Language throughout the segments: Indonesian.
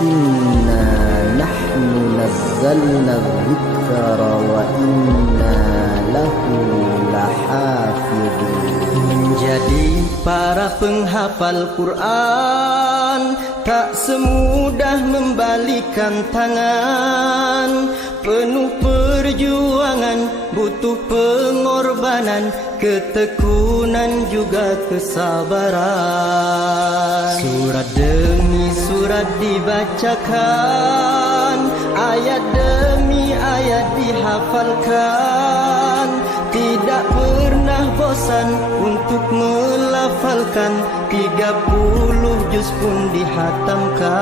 Inna nahnu nazzalna dzikra wa inna lahu lahafidun. Menjadi para penghafal Quran tak semudah membalikan tangan. Penuh perjuangan, butuh pengorbanan, ketekunan juga kesabaran. Surat demi surat dibacakan, ayat demi ayat dihafalkan. Tidak pernah bosan untuk melafalkan, 30 juz pun dihatamkan.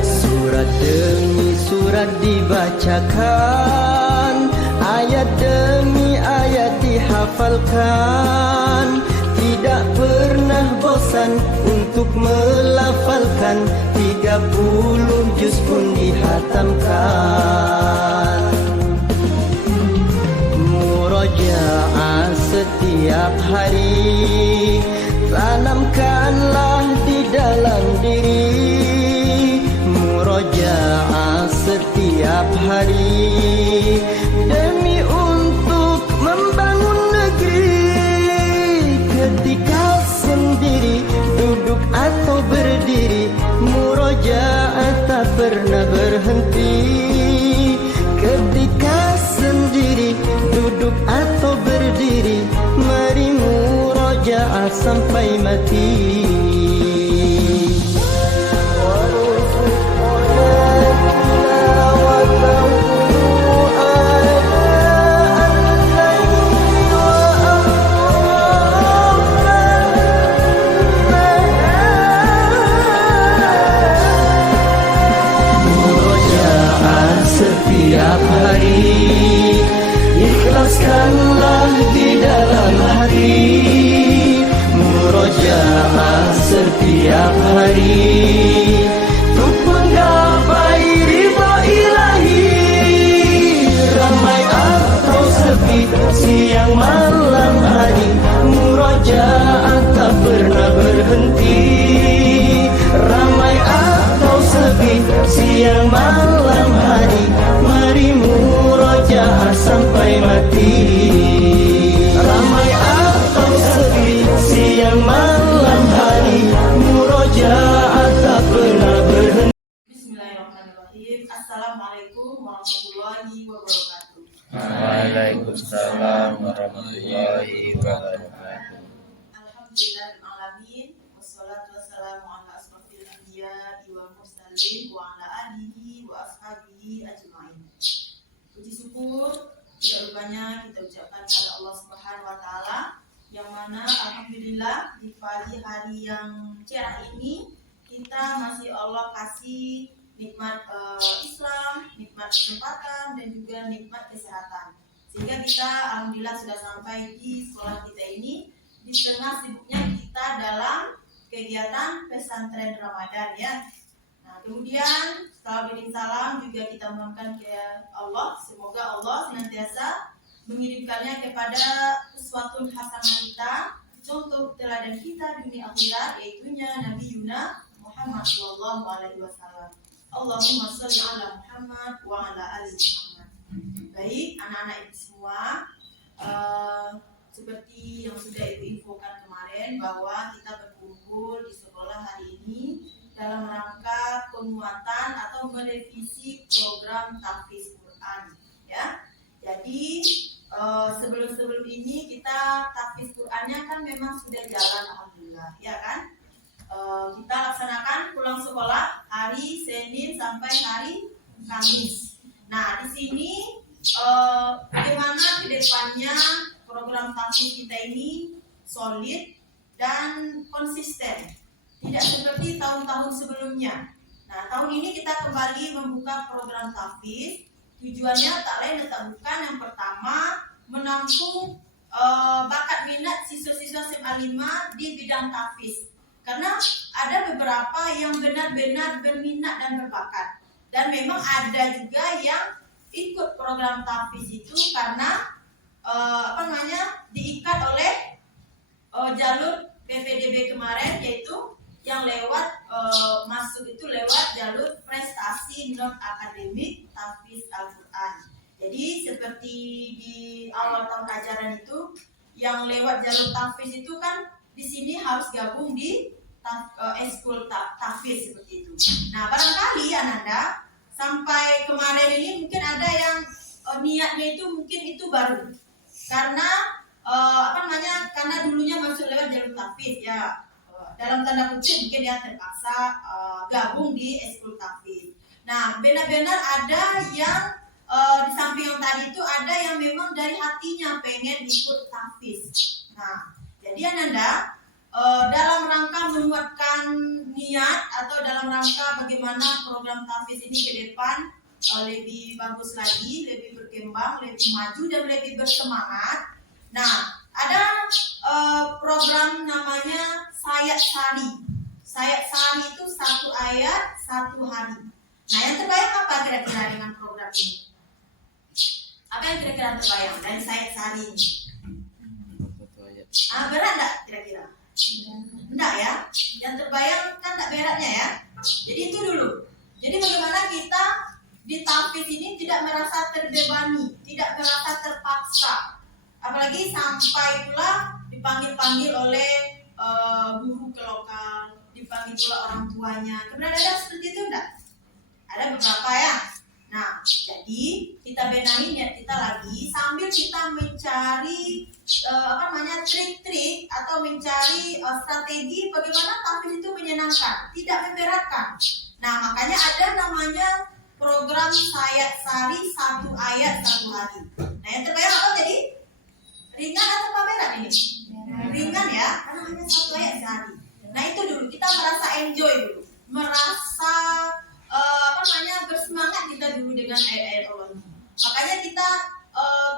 Surat demi surat dibacakan, ayat demi ayat dihafalkan. Tidak pernah bosan untuk melafalkan, 30 juz pun dihatamkan. Murojaah setiap hari, tanamkanlah di dalam diri. Murojaah setiap hari demi untuk membangun negeri. Ketika sendiri, duduk atau berdiri, murojaah tak pernah berhenti. Ketika sendiri, duduk atau berdiri, mari murojaah sampai mati. Setiap hari, ikhlaskanlah di dalam hati. Murojaah setiap hari untuk menggapai ridha ilahi. Ramai atau sepi, siang malam hari, murojaah tak pernah berhenti. Ramai atau sepi, siang malam hari, mari murojaah sampai mati. Ramai atau sepi, siang malam hari, murojaah tak pernah berhenti. Bismillahirrahmanirrahim. Assalamualaikum warahmatullahi wabarakatuh. Waalaikumsalam warahmatullahi wabarakatuh. Alhamdulillahirrahmanirrahim. Wassalatu wassalamu ala asrofil anbiya wal mursalin wa ala alihi wa ashabihi ajma'in. Puji syukur tidak lupanya kita ucapkan kepada Allah Subhanahu wa taala, yang mana alhamdulillah di pagi hari yang cerah ini kita masih Allah kasih nikmat Islam, nikmat kesempatan dan juga nikmat kesehatan. Sehingga kita alhamdulillah sudah sampai di sekolah kita ini di tengah sibuknya kita dalam kegiatan pesantren Ramadan ya. Nah, kemudian setelah beri salam juga kita mohonkan ke Allah, semoga Allah senantiasa mengirimkannya kepada uswatun hasanah kita, contoh teladan kita dunia akhirat, yaitunya Nabi Yuna Muhammad sallallahu alaihi wasallam. Allahumma sholli ala Muhammad wa ala ali Muhammad. Baik, anak-anak ibu semua, seperti yang sudah ibu infokan kemarin bahwa kita berkumpul di sekolah hari ini dalam rangka penguatan atau merevisi program tahfiz Quran ya. Jadi sebelum ini kita tahfiz Qurannya kan memang sudah jalan alhamdulillah ya kan. Kita laksanakan pulang sekolah hari Senin sampai hari Kamis. Nah, di sini bagaimana ke depannya program tahfiz kita ini solid dan konsisten, tidak seperti tahun-tahun sebelumnya. Nah, tahun ini kita kembali membuka program tahfiz. Tujuannya tak lain dan tak bukan, yang pertama menampung bakat minat siswa-siswa SMA 5 di bidang tahfiz. Karena ada beberapa yang benar-benar berminat dan berbakat, dan memang ada juga yang ikut program tahfiz itu karena diikat oleh jalur PPDB kemarin, yaitu yang lewat masuk itu lewat jalur prestasi non akademik tahfiz Al-Quran. Jadi seperti di awal tahun ajaran itu yang lewat jalur tahfiz itu kan di sini harus gabung di eskul tahfiz seperti itu. Nah, barangkali Ananda sampai kemarin ini mungkin ada yang niatnya itu mungkin itu baru karena karena dulunya masuk lewat jalur tahfiz ya, dalam tanda kutip mungkin dia terpaksa gabung di eskul tahfiz. Nah, benar-benar ada yang di samping yang tadi itu ada yang memang dari hatinya pengen ikut tahfiz. Nah, jadi Ananda dalam rangka menguatkan niat atau dalam rangka bagaimana program tahfiz ini ke depan lebih bagus lagi, lebih berkembang, lebih maju dan lebih bersemangat. Nah, ada program namanya Sayat Sari. Sayat Sari itu 1 ayat 1 hari. Nah, yang terbayang apa kira-kira dengan program ini? Apa yang kira-kira terbayang dari Sayat Sari ini? Berat enggak kira-kira? Enggak ya? Yang terbayang kan enggak beratnya ya? Jadi itu dulu. Jadi bagaimana kita di tahfiz ini tidak merasa terbebani, tidak merasa terpaksa. Apalagi sampai pula dipanggil-panggil oleh guru ke lokal, dipanggil pula orang tuanya. Kemudian ada seperti itu enggak? Ada beberapa ya. Nah, jadi kita benahi niat kita lagi sambil kita mencari trik-trik atau mencari strategi bagaimana tahfiz itu menyenangkan, tidak memberatkan. Nah, makanya ada namanya program Sayat Sari 1 ayat 1 hari. Nah, yang terbayang apa tadi? Ringan atau berat ini? Ringan ya, karena hanya 1 ayat sehari. Nah, itu dulu kita merasa enjoy dulu, merasa bersemangat kita dulu dengan ayat-ayat Allah. Makanya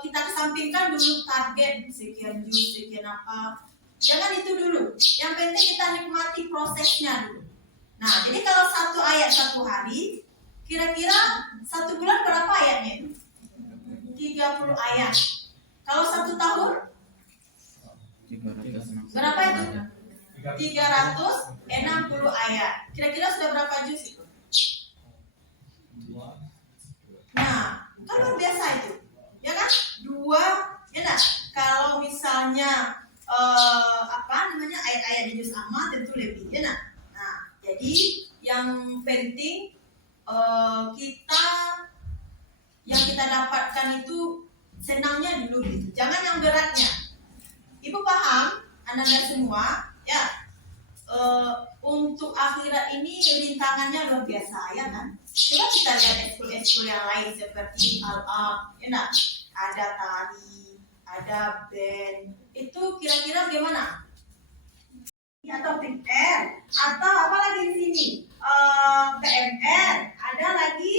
kita kesampingkan dulu target sekian juz, sekian apa. Jangan itu dulu. Yang penting kita nikmati prosesnya dulu. Nah, jadi kalau 1 ayat 1 hari, kira-kira 1 bulan berapa ayatnya? 30 ayat. Kalau 1 tahun? Berapa itu? 360 ayat. Kira-kira sudah berapa juz itu? Nah, kan luar biasa itu, ya kan? 2, ya nah. Kalau misalnya ayat-ayat di juz amma tentu lebih, ya nah. Nah, jadi yang penting yang kita dapatkan itu senangnya dulu gitu. Jangan yang beratnya. Ibu paham, Ananda semua, ya. Untuk akhirat ini rintangannya luar biasa, ya kan? Coba kita lihat ekskul-ekskul yang lain seperti Al-Aq, ya nah, ada tari, ada band. Itu kira-kira gimana? Atau PR, atau apa lagi di sini? PMR, ada lagi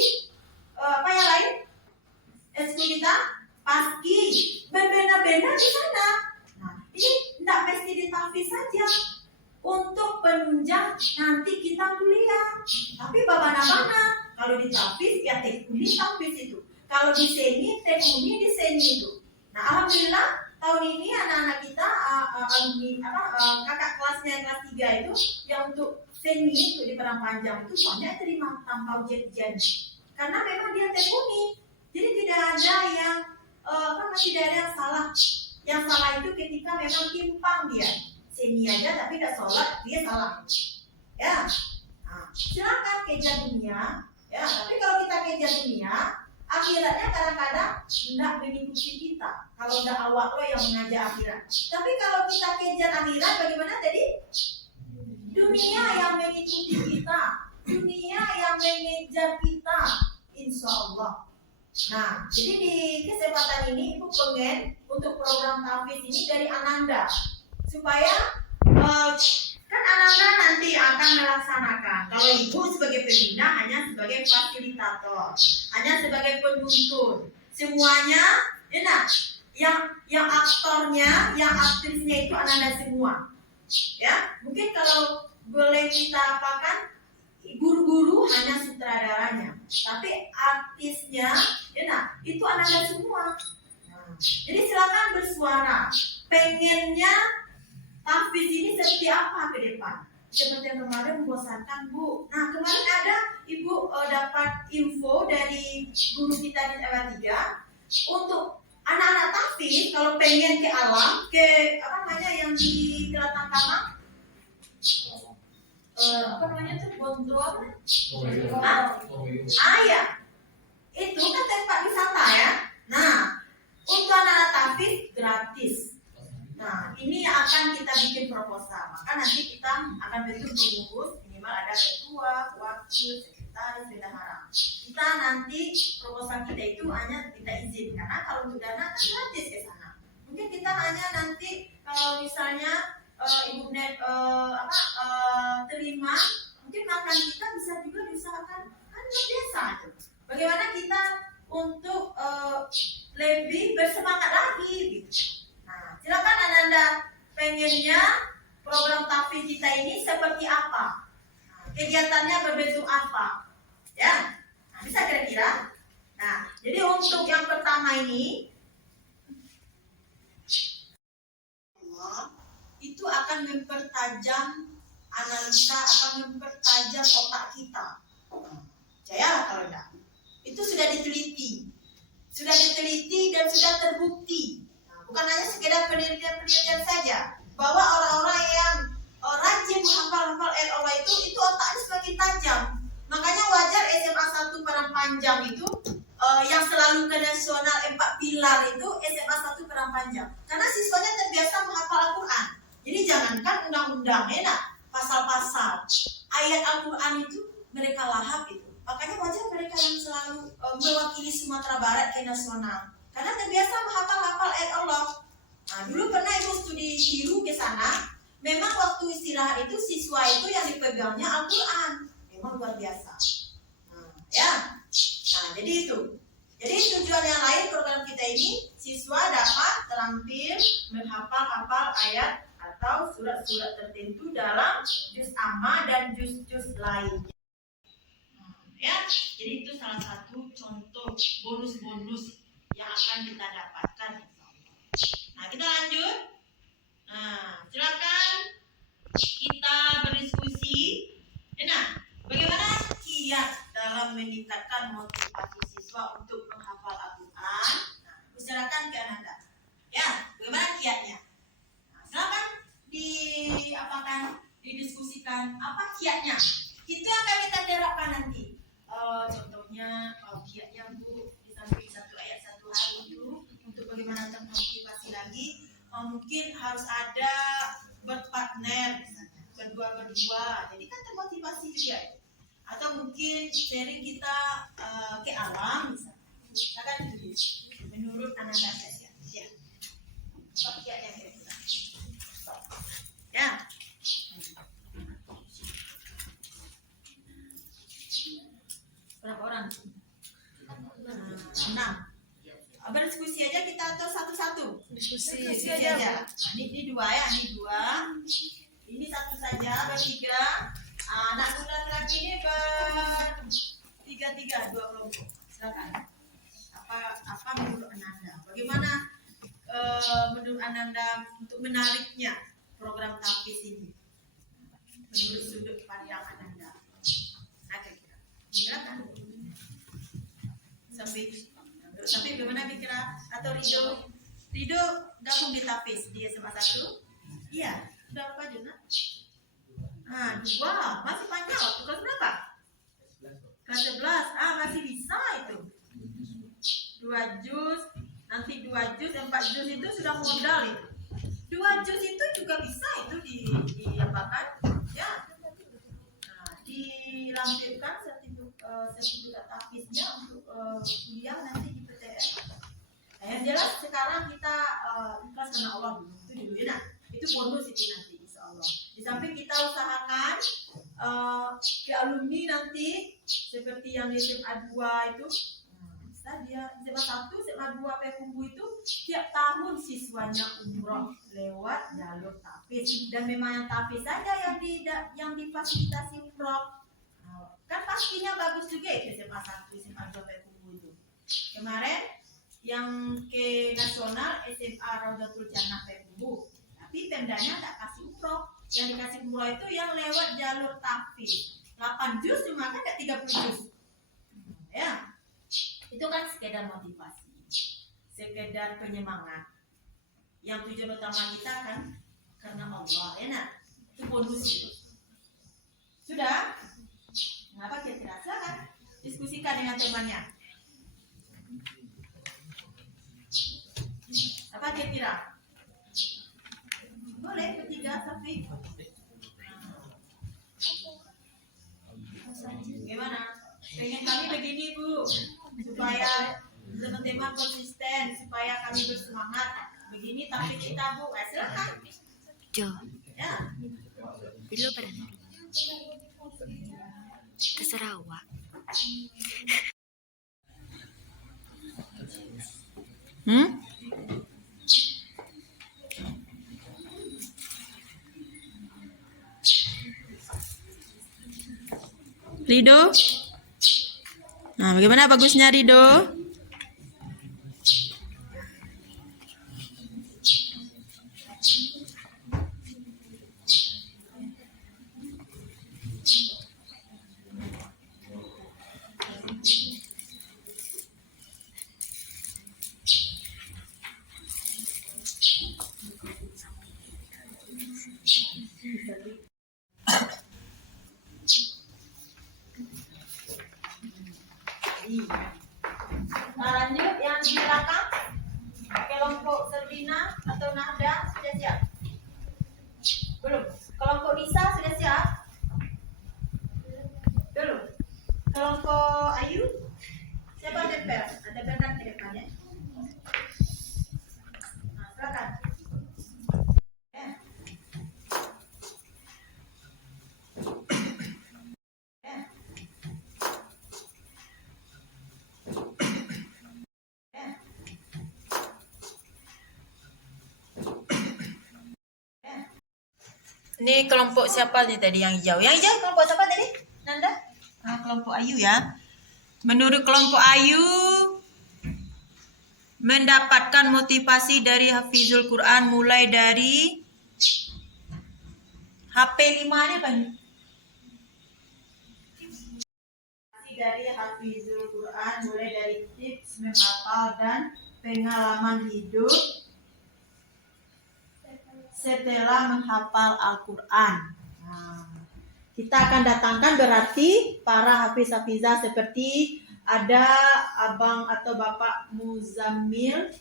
apa yang lain? Ekskul kita paski, berbeda-beda di sana. Nah, ini tidak mesti di tahfiz saja. Untuk penunjang nanti kita kuliah. Tapi babana-bana, kalau di tahfiz ya tekuni tahfiz itu. Kalau di seni, tekuni di seni itu. Nah, alhamdulillah tahun ini anak-anak kita kakak kelasnya yang kelas 3 itu yang untuk seni itu di Padang Panjang itu soalnya terima tanpa ujian. Karena memang dia tekuni. Jadi tidak ada yang tidak ada yang salah. Yang salah itu ketika memang timpang dia. Seni aja tapi tidak sholat, dia salah. Ya, nah, silakan kejar dunia. Ya, tapi kalau kita kejar dunia, akhiratnya kadang-kadang tidak mengikuti kita. Kalau udah awak lo yang mengajak akhirat. Tapi kalau kita kejar akhirat, bagaimana tadi? Dunia yang mengikuti kita, dunia yang mengejar kita, insya Allah. Nah, jadi di kesempatan ini Ibu pengen untuk program tahfiz ini dari Ananda. Supaya kan Ananda nanti akan melaksanakan. Kalau Ibu sebagai pembina hanya sebagai fasilitator, hanya sebagai penuntun. Semuanya, enak. Yang aktornya, yang aktrisnya itu Ananda semua. Ya, mungkin kalau boleh kita apakan, guru-guru hanya sutradaranya, tapi artisnya, enak. Jadi silakan bersuara. Pengennya tahfiz ini seperti apa ke depan? Seperti yang kemarin membosankan, Bu. Nah, kemarin ada Ibu dapat info dari guru kita di LA3 untuk anak-anak tahfiz kalau pengen ke alam, ke apa namanya yang di Kelatang Kamang, apa namanya tuh, Bondo apa? Ya, itu kan tempat wisata ya. Nah, untuk anak-anak tahfiz gratis. Nah, ini akan kita bikin proposal. Maka nanti kita akan bentuk pengurus, minimal ada ketua, wakil, sekretaris, bendahara. Kita nanti proposal kita itu hanya kita izin, karena kalau untuk dana kan gratis ke sana. Mungkin kita hanya nanti kalau misalnya Ibu Net terima, mungkin makan kita bisa juga diusahakan kan biasa. Bagaimana kita untuk lebih bersemangat lagi gitu. Nah, silakan Anda pengennya program tahfiz kita ini seperti apa? Nah, kegiatannya berbentuk apa? Ya, nah, bisa kira-kira. Nah, jadi untuk yang pertama ini itu akan mempertajam analisa, akan mempertajam otak kita. Percayalah kalau enggak. Itu sudah diteliti dan sudah terbukti. Bukan hanya sekedar penelitian saja, bahwa orang-orang yang rajin menghafal ayat Allah itu otaknya semakin tajam. Makanya wajar SMA 1 Padang Panjang itu yang selalu ke nasional 4 pilar itu SMA 1 Padang Panjang. Karena siswanya terbiasa menghafal Al-Quran. Jadi jangankan undang-undang, pasal-pasal ayat Al-Quran itu mereka lahap itu. Makanya wajar mereka yang selalu mewakili Sumatera Barat ke nasional. Karena terbiasa menghafal ayat Allah. Nah, dulu pernah Ibu studi Shiru ke sana. Memang waktu istirahat itu siswa itu yang dipegangnya Al-Quran. Memang luar biasa. Nah, jadi itu. Jadi tujuan yang lain program kita ini, siswa dapat terampil menghafal ayat atau surat-surat tertentu dalam juz amma dan juz-juz lainnya. Jadi itu salah satu contoh bonus-bonus yang akan kita dapatkan. Nah, kita lanjut. Nah, silakan kita berdiskusi. Nah, bagaimana kiat dalam meningkatkan motivasi siswa untuk menghafal Al-Quran? Nah, silakan ke Anda. Ya, bagaimana kiatnya? Nah, silakan didiskusikan apa kiatnya. Itu yang akan kita terapkan nanti. Contohnya kiatnya Bu, di samping satu ayat satu hari itu untuk bagaimana termotivasi lagi, mungkin harus ada berpartner, berdua, jadi kan termotivasi juga itu. Atau mungkin sharing kita ke alam, misalkan itu menurut Anda saja. Ya, apa kiatnya kira-kira? Ya. Berapa orang? 6. Berdiskusi aja kita atau satu-satu? Diskusi aja. Nah, ini 2 ya, ini 2. Ini satu saja, bertiga. Anak muda laki ini bertiga, 2 kelompok. Silakan. Apa menurut Ananda? Bagaimana menurut Ananda untuk menariknya program tahfiz ini? Menurut sudut pandang Ananda. Nah, kira-kira. Silakan. Sampai bagaimana kira? Atau Rido gabung di tahfiz di SMA 1? Iya, sudah berapa juz? Nah, 2, masih panjang waktu kelas berapa? Kelas 11, masih bisa itu. 2 juz, nanti 2 juz, 4 juz itu sudah modal itu. 2 juz itu juga bisa itu diapakan? Ya. Nah, dilampirkan sertifikat tahfiznya untuk kuliah nanti di PTN. Nah, yang jelas sekarang kita ikhlas karena Allah dulu. Itu dulu ya. Nah, itu bonus itu nanti insya Allah. Di samping kita usahakan ke alumni nanti seperti yang di SMA 2 itu, bisa dia SMA 1, SMA 2 Pekumbu itu tiap tahun siswanya umroh lewat jalur tahfiz. Dan memang yang tahfiz saja yang difasilitasi umroh. Kan pastinya bagus juga itu SMA 1, SMA 2 Pekumbu itu. Kemarin yang ke nasional SMA Raudatul Jannah Pembu. Tapi Pemdanya tak kasih umroh. Yang dikasih umroh itu yang lewat jalur tahfiz. 8 juz cuma kan tak 30 juz. Ya. Itu kan sekedar motivasi. Sekedar penyemangat. Yang tujuan utama kita kan karena Allah, ya nak? Itu bonus itu. Sudah? Kenapa kira-kira? Silakan diskusikan dengan temannya. Apa kira-kira? Boleh bertiga, tapi gimana? Pengen kami begini Bu, supaya teman-teman konsisten, supaya kami bersemangat. Begini tapi kita Bu, silakan. Jo, Ya. dulu berhenti. Ke Sarawak. Rido? Nah, bagaimana bagusnya Rido? Nah, lanjut yang di belakang kelompok Servina atau Nahda sudah siap? Belum. Kelompok Nisa sudah siap? Belum. Kelompok Ayu? Siapa tempel? Ada tempel di depannya. Nah, silakan. Ya. Ini kelompok siapa nih tadi yang hijau? Yang hijau kelompok siapa tadi? Nanda? Ah, kelompok Ayu ya. Menurut kelompok Ayu mendapatkan motivasi dari Hafizul Quran mulai dari HP 5 ini apa nih? Dari Hafizul Quran mulai dari tips menghafal dan pengalaman hidup setelah menghafal Al-Quran. Nah, kita akan datangkan berarti para hafiz-hafizah seperti ada abang atau bapak Muzammil,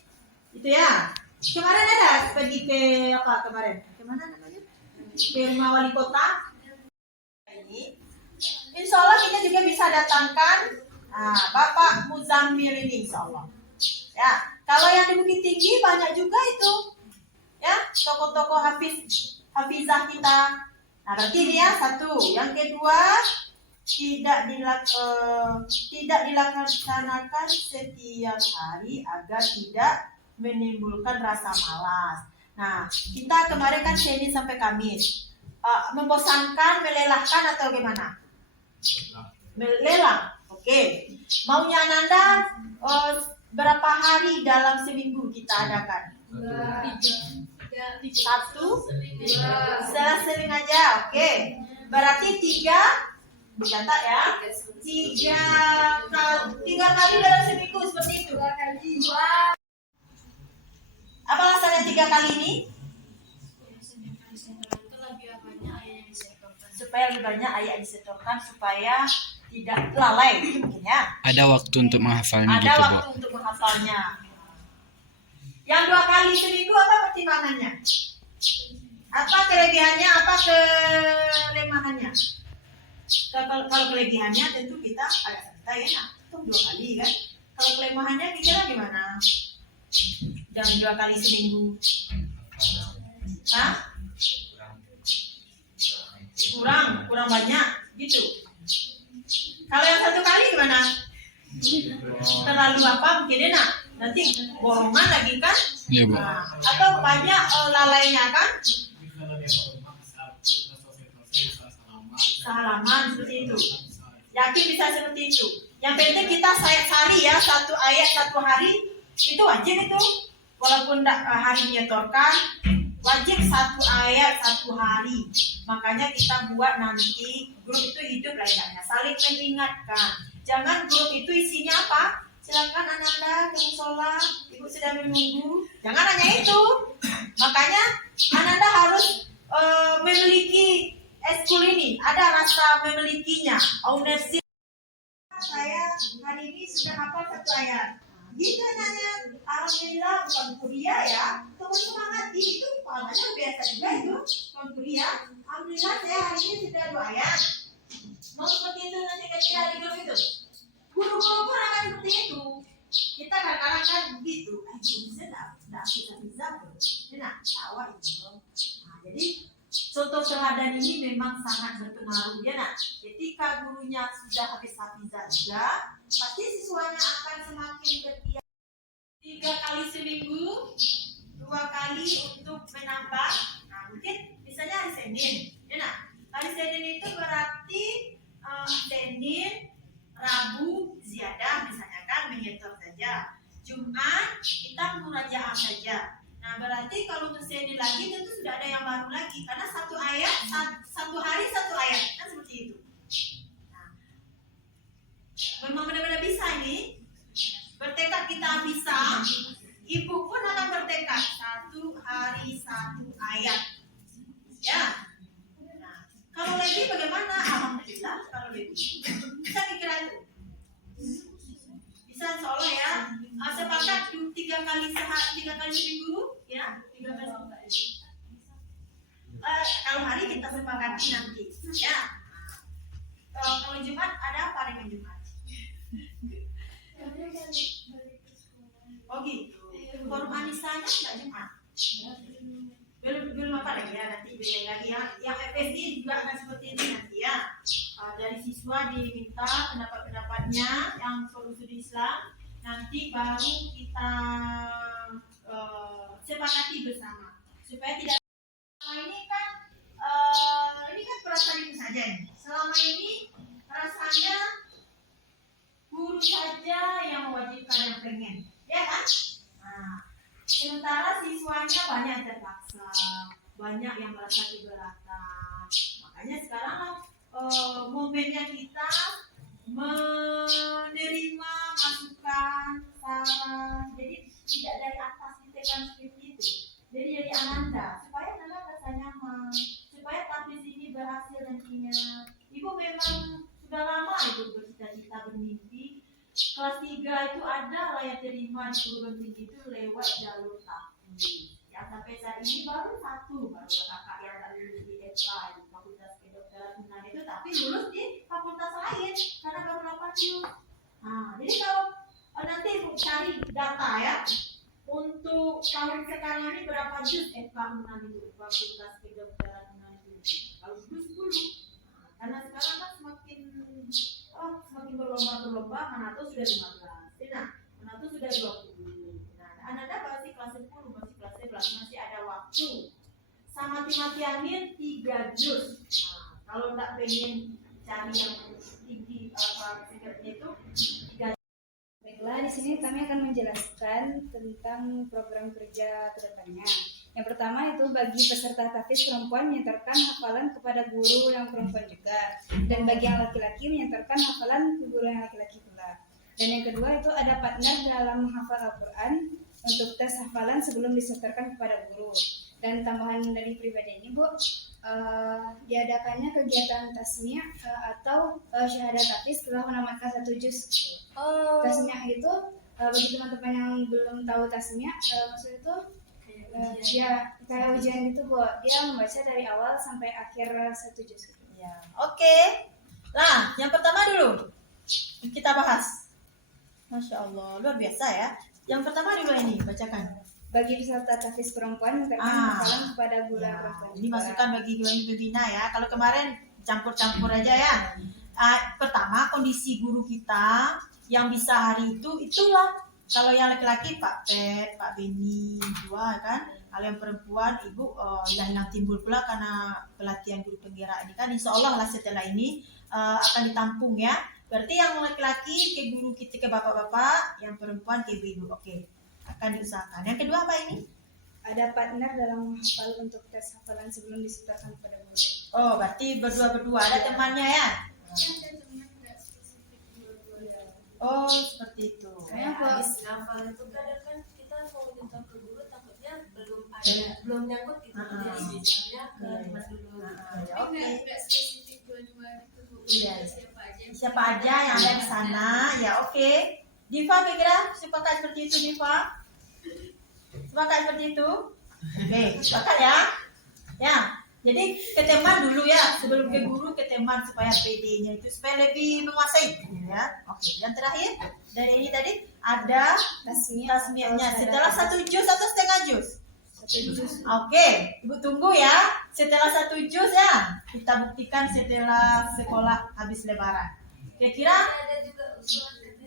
itu ya. Kemarin ada pergi ke apa kemarin? Kemana namanya? Ke rumah wali kota. Ini, insya Allah kita juga bisa datangkan bapak Muzammil ini, insya Allah. Ya, kalau yang di Bukit Tinggi banyak juga itu. Ya, tokoh-tokoh hafizah kita. Nah, berarti ini ya satu. Yang kedua, tidak dilaksanakan setiap hari agar tidak menimbulkan rasa malas. Nah, kita kemarin kan Senin sampai Kamis. Membosankan, melelahkan atau gimana? Melelah. Oke. Maunya Ananda berapa hari dalam seminggu kita adakan? 1, 2, sering aja, oke. Berarti 3, dicatat ya. 3 kali dalam seminggu seperti itu. Apa alasannya 3 kali ini? Supaya lebih banyak ayat disetorkan supaya tidak lalai mungkin ya. Ada waktu untuk menghafalnya Ada gitu, Bu. waktu untuk menghafalnya. Yang 2 kali seminggu apa pertimbangannya? Apa kelebihannya? Apa kelemahannya? Kalau kelebihannya tentu kita agak santai ya, itu 2 kali kan. Kalau kelemahannya kira gimana? Jangan 2 kali seminggu. Hah? Kurang banyak gitu. Kalau yang 1 kali gimana? Terlalu apa? Mungkin enak. Nanti borongan lagi kan? Iya, Bu. Nah, atau banyak lalainya kan? Salaman seperti itu. Yakin bisa seperti itu. Yang penting kita sari ya 1 ayat 1 hari Itu wajib itu. Walaupun hari menyetorkan, wajib 1 ayat 1 hari. Makanya kita buat nanti grup itu hidup lah ya, saling mengingatkan. Jangan grup itu isinya apa? Silakan Ananda ke musola, ibu sedang menunggu. Jangan hanya itu. Makanya Ananda harus memiliki eskul ini, ada rasa memilikinya, ownership. Saya hari ini sudah hafal 1 ayat. Gitu nanya, alhamdulillah bukan kuliah ya, teman semangat itu pahalanya biasa juga itu, bukan kuliah. Alhamdulillah saya hari ini sudah 2 ayat. Mau seperti itu nanti ketika di grup itu. Guru-guru pun akan seperti itu. Kita kadang-kadang kan begitu. Bisa tidak bisa. Nah, tawa itu. Nah, jadi contoh teladan ini memang sangat berpengaruh ya nak. Ketika gurunya sudah habis hafizah juga, pasti siswanya akan semakin bergiat. 3 kali seminggu, 2 kali untuk menambah. Nah, mungkin misalnya hari Senin, ya nak. Hari Senin itu berarti Senin, Rabu ziyadah misalnya kan menyetor saja. Jumat kita murajaah saja. Nah berarti kalau untuk Senin lagi tentu sudah ada yang baru lagi karena 1 ayat 1 hari 1 ayat kan seperti itu. Nah, memang benar-benar bisa ini. Bertekad kita bisa. Ibu pun akan bertekad 1 hari 1 ayat. Ya. Nah, kalau lagi bagaimana? Alhamdulillah kalau lagi bisa dikira itu. Bisa insya ya. Sepakat 3 kali seminggu ya. 3 kali seminggu. Kalau hari kita sepakati nanti ya. Kalau Jumat ada apa dengan Jumat? Oh gitu. Forum anisanya enggak Jumat. Belum apa lagi ya, nanti beda lagi ya. Yang FSD juga akan seperti ini nanti ya. Dari siswa diminta pendapat-pendapatnya yang solusi Islam, nanti baru kita sepakati bersama supaya tidak ini kan perasaan ibu saja ini. Selama ini rasanya guru saja yang mewajibkan yang pengen, ya kan? Nah, sementara siswanya banyak terpaksa, banyak yang merasa keberatan. Makanya sekarang momennya kita menerima masukan, saran. Jadi tidak dari atas ditekan seperti itu. Jadi dari Ananda supaya Ananda merasa nyaman, supaya tampil ini berhasil nantinya. Ibu memang sudah lama ibu bercita-cita bermimpi. Kelas 3 itu ada layak terima di perguruan tinggi itu lewat jalur tahfiz. Ya sampai saat ini baru 1 baru kakak yang tak lulus di FK di Fakultas Kedokteran Unan itu, tapi lulus di fakultas lain karena baru 8 juz. Nah, jadi kalau nanti ibu cari data ya untuk tahun sekarang ini berapa juz FK Unan itu, Fakultas Kedokteran Unan itu. Kalau dulu 10. Nah, karena sekarang kan semakin berlomba-lomba, Manato sudah 15, nah Manato sudah 20. Nah, Ananda masih kelas 10, masih kelas 11, masih ada waktu. Sama mati-matianin 3 juz. Nah, kalau tak pengen cari yang tinggi tingkatnya itu 3. Baiklah, di sini kami akan menjelaskan tentang program kerja ke depannya. Yang pertama itu bagi peserta tahfiz perempuan menyetorkan hafalan kepada guru yang perempuan juga, dan bagi yang laki-laki menyetorkan hafalan ke guru yang laki-laki pula. Dan yang kedua itu ada partner dalam menghafal Al-Quran untuk tes hafalan sebelum disetorkan kepada guru. Dan tambahan dari pribadi ini Bu, diadakannya kegiatan tasmiyah atau syahadat tahfiz setelah menamatkan 1 juz. Tasmiyah itu bagi teman-teman yang belum tahu tasmiyah, maksudnya itu dia kayak ujian itu Bu, dia membaca dari awal sampai akhir 1 juz. Ya, oke. Nah, yang pertama dulu kita bahas. Masya Allah, luar biasa ya. Yang pertama dulu ini bacakan. Bagi peserta tahfiz perempuan menyetorkan hafalan kepada guru yang perempuan. Ini masukan bagi guru yang pembina ya. Kalau kemarin campur-campur aja ya. Pertama kondisi guru kita yang bisa hari itu itulah. Kalau yang laki-laki Pak Pet, Pak Beni, dua kan. Kalau yang perempuan Ibu yang timbul pula karena pelatihan guru penggerak ini kan. Insya Allah lah setelah ini akan ditampung ya. Berarti yang laki-laki ke guru kita, ke bapak-bapak, yang perempuan ke ibu-ibu. Oke. akan diusahakan. Yang kedua apa ini? Ada partner dalam menghafal untuk tes hafalan sebelum disetorkan kepada guru. Oh, berarti berdua-berdua ada temannya ya? Oh, seperti itu. Kayak apa? Habis ngafal itu kadang kan kita mau minta ke guru takutnya belum nyangkut gitu. Jadi misalnya ke teman dulu. Ya, oke. Nggak spesifik dua-dua gitu Bu. Iya. Siapa aja. Siapa aja yang ada di sana? Ya, oke. Diva kira sepakat seperti itu, Diva? Sepakat seperti itu? Oke, sepakat ya? Ya. Jadi ke teman dulu ya, sebelum ke guru ke teman supaya PD-nya itu supaya lebih menguasai ya. Oke, yang terakhir dari ini tadi ada tasmiyahnya setelah 1 juz atau setengah juz? 1 juz. Oke, Ibu tunggu ya. Setelah 1 juz ya, kita buktikan setelah sekolah habis lebaran. Kira-kira Ada juga usulan dari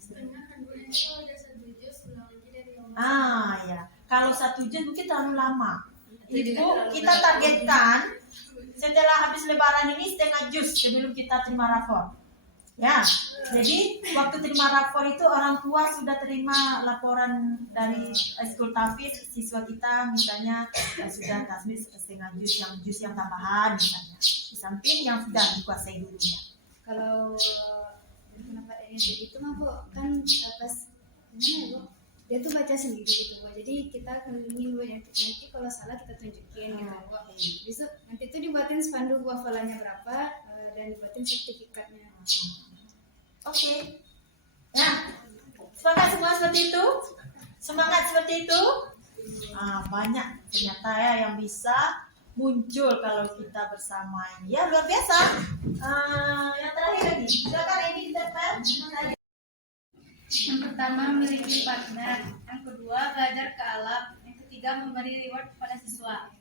Setengah kan Bu, nanti kalau udah 1 juz ulang lagi dari awal. ya. Kalau 1 juz mungkin terlalu lama. Ibu, kita targetkan setelah habis lebaran ini setengah juz sebelum kita terima rapor. Ya, jadi waktu terima rapor itu orang tua sudah terima laporan dari Eskul Tafiz, siswa kita misalnya sudah tasmis setengah juz yang tambahan misalnya. Di samping yang sudah dikuasai dulunya. Kalau pendapat ini itu mah Bu, kan pas gimana ya Bu? Dia tuh baca sendiri gitu Bu. Jadi kita kelilingin Bu, nanti kalau salah kita tunjukin gitu Bu. Besok nanti tuh dibuatin spanduk Bu hafalannya berapa dan dibuatin sertifikatnya. Oke. Nah, semangat semua seperti itu? Semangat seperti itu? Banyak ternyata ya yang bisa muncul kalau kita bersama ini. Ya, luar biasa. Yang terakhir lagi. Silakan ini kita tadi. Yang pertama memiliki partner, yang kedua belajar ke alam, yang ketiga memberi reward kepada siswa.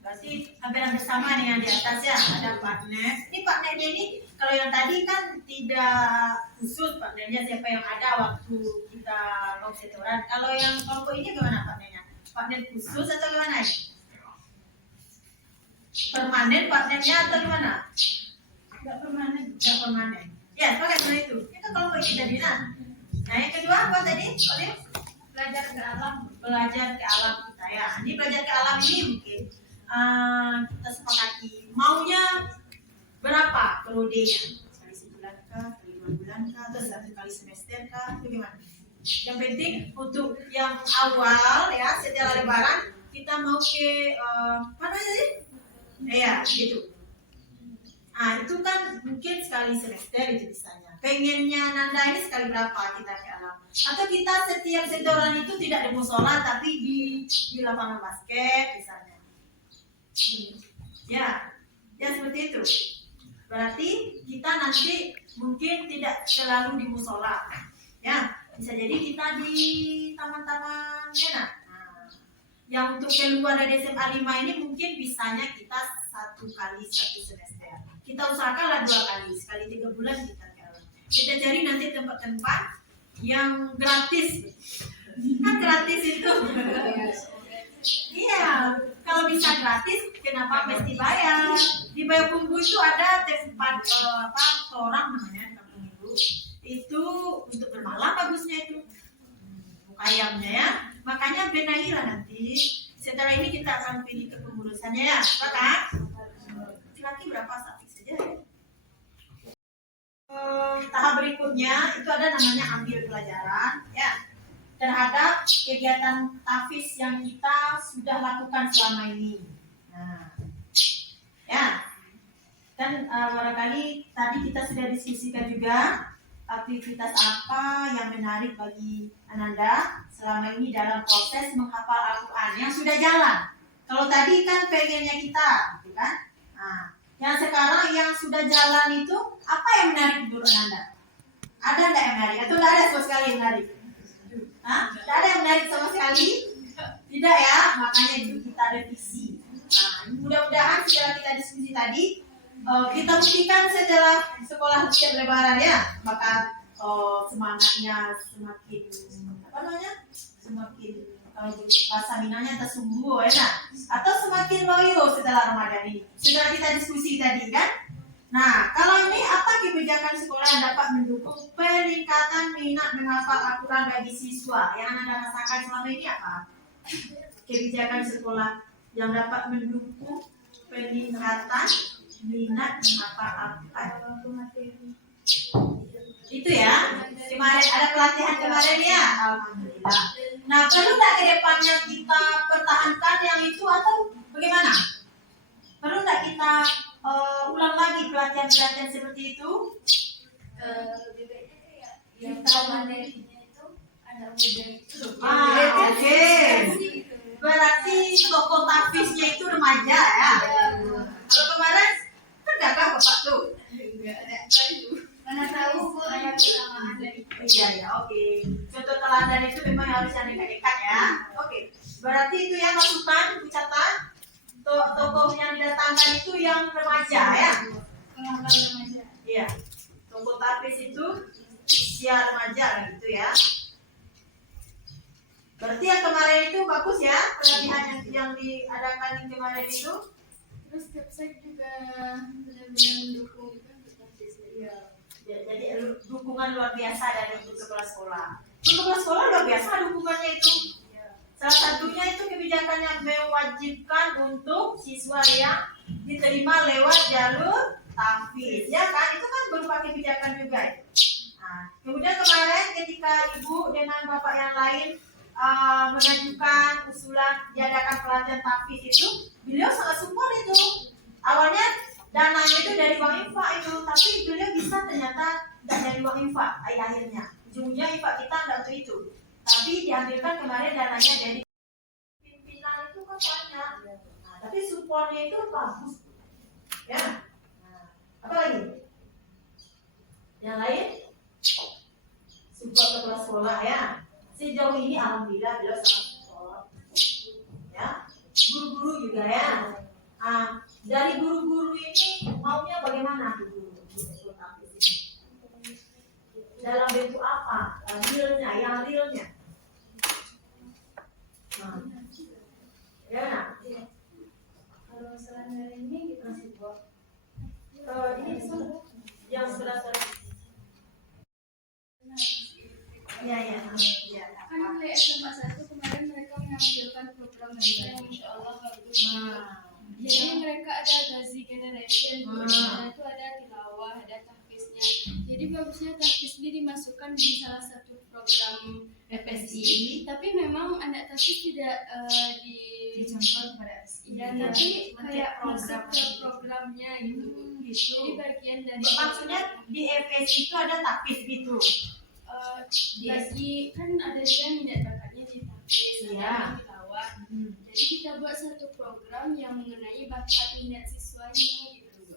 Berarti hampir sama nih yang di atas ya, ada partner. Ini partnernya ini kalau yang tadi kan tidak khusus partnernya siapa yang ada waktu kita mau setoran. Kalau yang kelompok ini gimana partnernya? Partner khusus atau gimana? Permanen partnernya atau gimana? Enggak permanen. Enggak permanen. Ya, pakai seperti itu. Itu kelompok kita tadi nah. Nah, yang kedua apa tadi? Oleh Belajar ke alam. belajar ke alam kita ya. Ini belajar ke alam ini mungkin kita sepakati maunya berapa periodenya? Sekali sebulan kah, kali 2 bulan kah, atau 1 kali semester kah, itu gimana? Yang penting untuk yang awal ya setelah lebaran kita mau ke mana sih? Ya gitu. Itu kan mungkin sekali semester itu misalnya. Pengennya Nanda ini sekali berapa kita ke alam? Atau kita setiap setoran itu tidak di musola tapi di lapangan basket misalnya. Ya seperti itu. Berarti kita nanti mungkin tidak selalu di musola. Ya, bisa jadi kita di taman-taman ya. Yang untuk keluar dari SMA 5 ini mungkin bisanya kita 1 kali 1 semester. Kita usahakanlah 2 kali, sekali 3 bulan kita ke alam. Kita cari nanti tempat-tempat yang gratis. Kan gratis itu. Iya, kalau bisa gratis, kenapa mesti bayar? Di Payakumbuh itu ada tempat orang namanya kampung itu untuk bermalam bagusnya itu, ayamnya ya. Makanya benahilah nanti. Setelah ini kita akan pilih kepengurusannya ya, sepakat? Laki berapa sapi saja ya? Tahap berikutnya itu ada namanya ambil pelajaran ya. Terhadap kegiatan tahfiz yang kita sudah lakukan selama ini. Nah, ya, kan barangkali tadi kita sudah diskusikan juga aktivitas apa yang menarik bagi Ananda selama ini dalam proses menghafal Al-Quran yang sudah jalan. Kalau tadi kan pengennya kita, gitu kan? Nah, yang sekarang yang sudah jalan itu apa yang menarik menurut Ananda? Ada nggak yang menarik? Atau nggak ada sama sekali yang menarik? Tidak ada yang menarik sama sekali? Tidak ya, makanya itu kita revisi. Mudah-mudahan setelah kita diskusi tadi, kita buktikan setelah sekolah siap lebaran ya, maka semangatnya semakin semakin kalau bahasa Minangnya tersumbu ya, atau semakin loyo setelah Ramadan ini. Setelah kita diskusi tadi kan, Nah, kalau ini apa kebijakan sekolah yang dapat mendukung peningkatan minat menghafal Al-Quran bagi siswa? Yang Anda rasakan selama ini apa? Kebijakan sekolah yang dapat mendukung peningkatan minat menghafal Al-Quran. Itu ya. Kemarin ada pelatihan kemarin ya. Alhamdulillah. Nah, perlu nggak ke depannya kita pertahankan yang itu atau bagaimana? Perlu nggak kita ulang lagi pelatihan-pelatihan seperti itu? Lebih baiknya kayak yang materinya itu anak muda itu. Oke. Berarti tokoh tafisnya itu remaja ya. Kalau kemarin kan gagah bapak tuh. Mana tahu kok ada kesamaan dari Iya, oke. Contoh teladan itu memang harus yang dekat-dekat ya. Oke. Berarti itu ya masukan, catat. Tokoh yang didatangkan itu yang remaja ya. pengamatan remaja. Iya. Tokoh tafis itu usia remaja gitu ya. Berarti yang kemarin itu bagus ya, pelatihan yang diadakan yang kemarin itu. Terus website juga benar-benar mendukung itu untuk mahasiswa. Ya, jadi dukungan luar biasa dari kepala sekolah. Kepala sekolah luar biasa dukungannya itu. Salah satunya itu kebijakan yang mewajibkan untuk siswa yang diterima lewat jalur tahfiz, ya kan? Itu kan berupa kebijakan juga. Nah, kemudian kemarin ketika ibu dengan bapak yang lain mengajukan usulan diadakan pelatihan tahfiz itu, beliau sangat support itu. Awalnya dananya itu dari uang infak itu, tapi beliau bisa ternyata tidak dari uang infak akhirnya. Ujungnya infak kita tidak untuk itu, tapi diambilkan kemarin dananya dari pimpinan itu kan banyak. Nah, tapi supportnya itu bagus, ya. Nah, apa lagi? Yang lain? Support kepala sekolah ya. Sejauh ini alhamdulillah beliau sangat support, ya. Guru-guru juga ya. Dari guru-guru ini maunya bagaimana guru? Dalam bentuk apa? Realnya, yang realnya. Ya, Kalau selain dari ini kita support. ini yang berasal. Ya. Kan oleh SMA 1 kemarin mereka menampilkan program mereka yang insya Allah bagus. Jadi mereka ada Gazi Generation, itu ada tilawah, ada tahfiznya. Jadi bagusnya tahfiz ini dimasukkan di salah satu program FSI. Tapi memang anak tahfiz tidak dicampur pada FSI. Ya, tapi kayak masuk ke programnya gitu. Jadi bagian dari. Maksudnya di FSI itu ada tahfiz gitu. Lagi kan ada yang minat bakatnya di tahfiz, ada di tilawah. Jadi kita buat satu program yang mengenai bakat minat siswa ini gitu.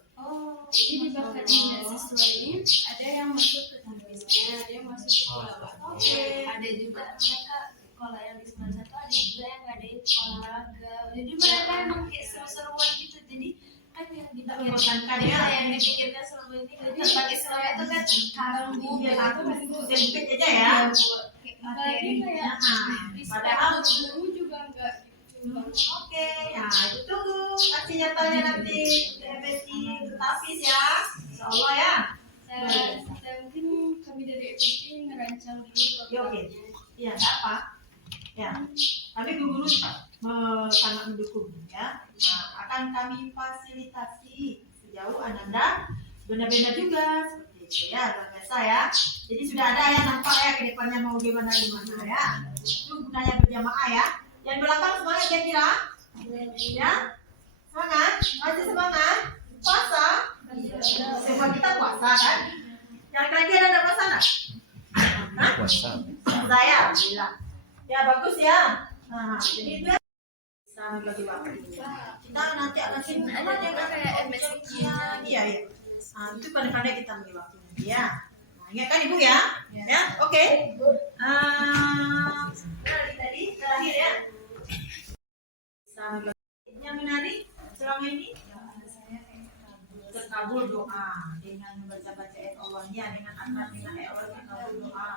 Jadi di bakat minat siswa ini ada yang masuk ke tahfiznya, ada yang masuk ke tilawahnya. Ada juga mereka sekolah yang di sekolah satu ada juga yang ngadain olahraga. Jadi mereka emang kayak seru-seruan gitu. Jadi kan yang dipikirkan yang dipikirkan selama ini pakai selama itu kan Sempit aja ya. apalagi kayak Padahal guru juga enggak oke, ya itu tunggu aksi nyatanya nanti FSI tahfiz ya, insya Allah ya. saya mungkin kami dari FSI merancang dulu programnya. Iya, nggak apa. Ya, tapi guru sangat mendukung ya. Nah, akan kami fasilitasi sejauh Ananda benar-benar juga seperti itu ya, luar biasa ya. Jadi sudah ada ya nampak ya ke depannya mau gimana ya. Itu gunanya berjamaah ya. Yang belakang semangat kira-kira? Ya, semangat, masih semangat. Puasa, semua kita puasa kan? Yang lagi ada puasa nggak? Puasa. Saya, alhamdulillah. Ya bagus ya. Nah, jadi itu ya. Sama bagi waktu. Kita nanti akan sibuk Ada juga kayak MSC-nya. Iya. Nah, itu pandai-pandai kita ambil waktunya. Ya. Nah, ingat kan Ibu ya? Ya, oke. Tadi terakhir ya. Sama yang menarik selama ini terkabul doa dengan membaca-baca ayat Allah-nya, dengan akhlak dengan ayat Allah terkabul doa.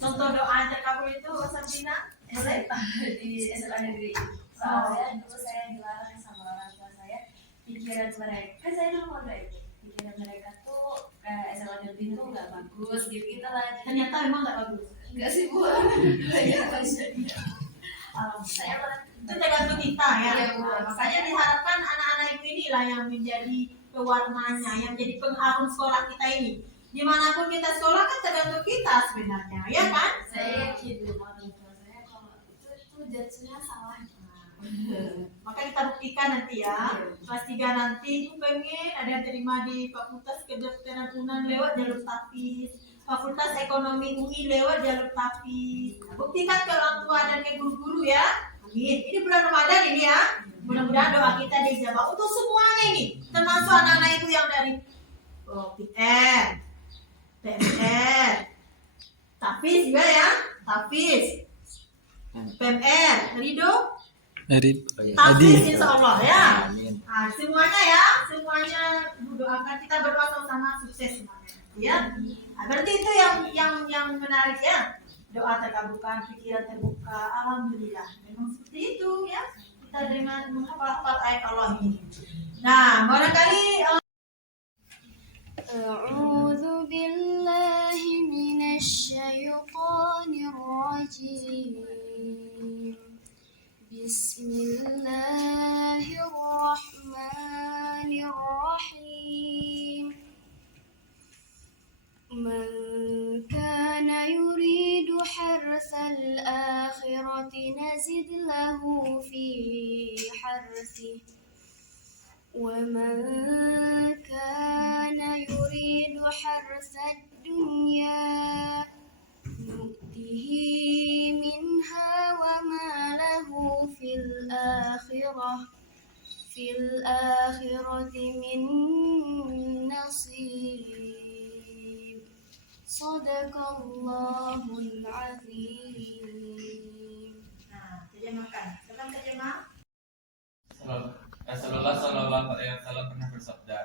Contoh doa yang terkabul itu Sabrina Di SMA negeri. Soalnya dulu saya dilarang sama orang tua saya pikiran mereka. Kan saya dulu mondok itu. kira mereka tuh SLA lebih tuh nggak bagus gitu kita lagi. Ternyata memang nggak bagus. Enggak sih Bu. Saya Itu tergantung kita ya. Iya, Bu. Nah, makanya diharapkan anak-anak ibu inilah yang menjadi pewarnanya, yang menjadi pengharum sekolah kita ini. Dimanapun kita sekolah kan tergantung kita sebenarnya, ya kan? saya yakin orang tua saya kalau itu judge-nya salah. Maka kita buktikan nanti ya. Kelas 3 nanti itu pengen ada yang terima di Fakultas Kedokteran UNAN lewat jalur TAPIS, Fakultas Ekonomi UI lewat jalur TAPIS. Buktikan ke orang tua dan ke guru-guru ya. Amin. Ini bulan Ramadan ini ya. Mudah-mudahan doa kita dijawab untuk semuanya ini, termasuk anak-anak itu yang dari PR, PMR, TAPIS juga ya, TAPIS, PMR, Rido, TAPIS insya Allah ya. Amin. Nah, semuanya ya, semuanya doakan, kita berdoa sama-sama sukses semuanya ya. Nah, berarti itu yang menarik ya. Doa terkabulkan, pikiran terbuka, alhamdulillah. Memang seperti itu ya. Kita dengan menghafal ayat Allah ini. Nah, barangkali أعوذ بالله من الشيطان الرجيم بسم الله الرحمن الرحيم من كان يريد حرث الآخرة نزد له في حرثه ومن كان يريد حرث الدنيا نؤته منها وما له في الآخرة من نصيب صدق الله العظيم. nah, terjemahkan. Sekarang terjemah. Rasulullah Shallallahu Alaihi Wasallam pernah bersabda,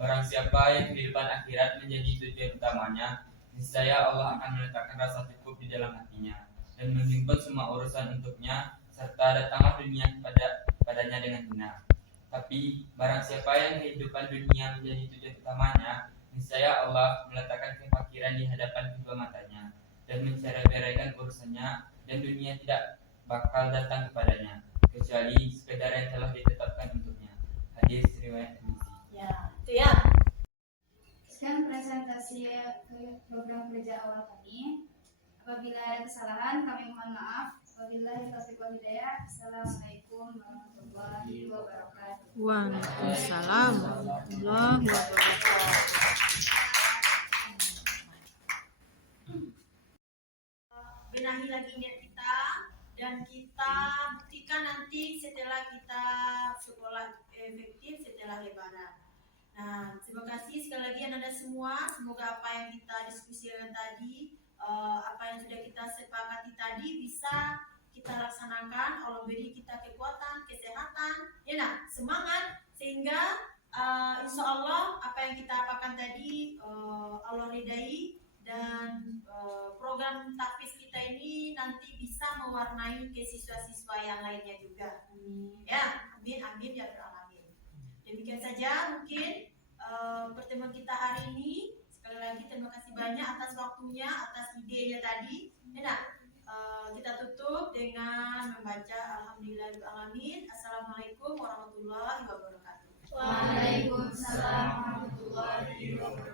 barang siapa yang kehidupan akhirat menjadi tujuan utamanya, niscaya Allah akan meletakkan rasa cukup di dalam hatinya dan menghimpun semua urusan untuknya, serta datanglah dunia padanya dengan benar. Tapi barang siapa yang kehidupan dunia menjadi tujuan utamanya, niscaya Allah meletakkan kefakiran di hadapan kedua matanya dan mencerai-beraikan urusannya, dan dunia tidak bakal datang kepadanya kecuali sekedar yang telah ditetapkan untuknya. Hadis riwayat Tirmidzi. Ya, itu ya. Sekian presentasi program kerja awal kami. Apabila ada kesalahan, kami mohon maaf. Wabillahi taufiq wal hidayah. Assalamualaikum warahmatullahi wabarakatuh. Waalaikumsalam warahmatullahi wabarakatuh. Benahi lagi niat kita dan kita buktikan nanti setelah kita sekolah efektif setelah lebaran. Nah, terima kasih sekali lagi Anda semua. Semoga apa yang kita diskusikan tadi, apa yang sudah kita sepakati tadi bisa kita laksanakan. Allah beri kita kekuatan, kesehatan, ya nah, semangat sehingga insya Allah apa yang kita apakan tadi Allah ridai, dan program TAPIS kita ini nanti bisa mewarnai ke siswa-siswa yang lainnya juga. Ya, amin amin ya rabbal alamin. Demikian saja mungkin pertemuan kita hari ini. Sekali lagi terima kasih banyak atas waktunya, atas idenya tadi. Ya, kita tutup dengan membaca alhamdulillahirabbil alamin. Assalamualaikum warahmatullahi wabarakatuh. Waalaikumsalam warahmatullahi wabarakatuh.